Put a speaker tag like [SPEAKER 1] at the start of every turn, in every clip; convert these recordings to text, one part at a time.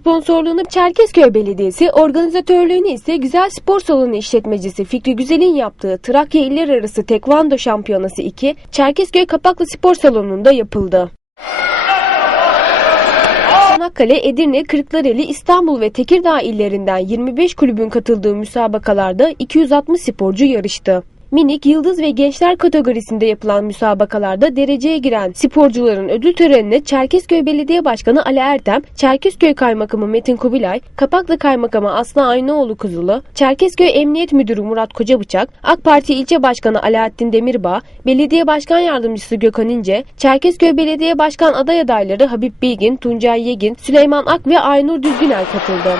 [SPEAKER 1] sponsorluğunu Çerkezköy Belediyesi, organizatörlüğünü ise Güzel Spor Salonu işletmecisi Fikri Güzel'in yaptığı Trakya İller Arası Tekvando Şampiyonası 2, Çerkezköy Kapaklı Spor Salonu'nda yapıldı. Çanakkale, Edirne, Kırklareli, İstanbul ve Tekirdağ illerinden 25 kulübün katıldığı müsabakalarda 260 sporcu yarıştı. Minik, yıldız ve gençler kategorisinde yapılan müsabakalarda dereceye giren sporcuların ödül törenine Çerkezköy Belediye Başkanı Ali Ertem, Çerkezköy Kaymakamı Metin Kubilay, Kapaklı Kaymakamı Aslı Aynaoğlu Kuzulu, Çerkezköy Emniyet Müdürü Murat Kocabıçak, AK Parti İlçe Başkanı Alaaddin Demirbağ, Belediye Başkan Yardımcısı Gökhan İnce, Çerkezköy Belediye Başkan aday adayları Habib Bilgin, Tuncay Yegin, Süleyman Ak ve Aynur Düzgünel katıldı.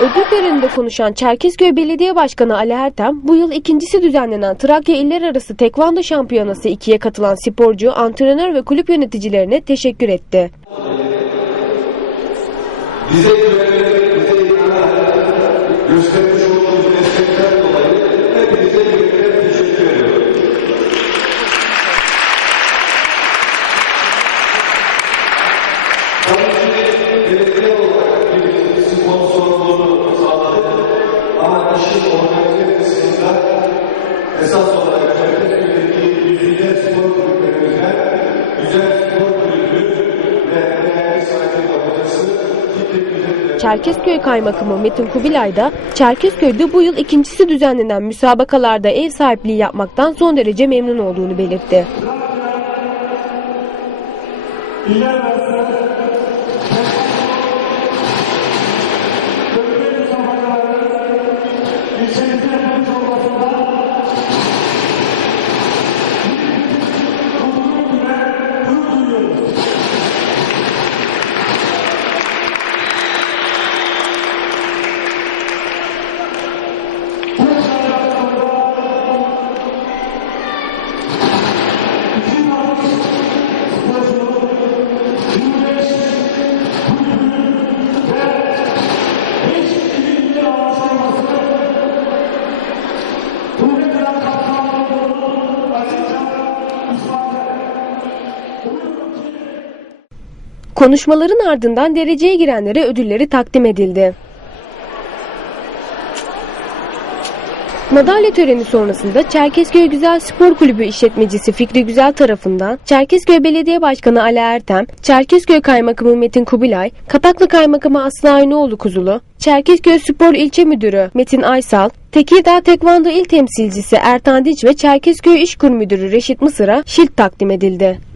[SPEAKER 1] Ödül töreninde konuşan Çerkezköy Belediye Başkanı Ali Ertem, bu yıl ikincisi düzenlenen Trakya İller Arası Tekvando Şampiyonası 2'ye katılan sporcu, antrenör ve kulüp yöneticilerine teşekkür etti.
[SPEAKER 2] bize güvenerek, bize inanarak göstermiş olduğunuz
[SPEAKER 1] Çerkezköy Kaymakamı Metin Kubilay da Çerkezköy'de bu yıl ikincisi düzenlenen müsabakalarda ev sahipliği yapmaktan son derece memnun olduğunu belirtti. Konuşmaların ardından dereceye girenlere ödülleri takdim edildi. Madalya töreni sonrasında Çerkezköy Güzel Spor Kulübü işletmecisi Fikri Güzel tarafından Çerkezköy Belediye Başkanı Ali Ertem, Çerkezköy Kaymakamı Metin Kubilay, Kapaklı Kaymakamı Aslı Aynaoğlu Kuzulu, Çerkezköy Spor İlçe Müdürü Metin Aysal, Tekirdağ Tekvando İl Temsilcisi Ertan Dinç ve Çerkezköy İşkur Müdürü Reşit Mısır'a şilt takdim edildi.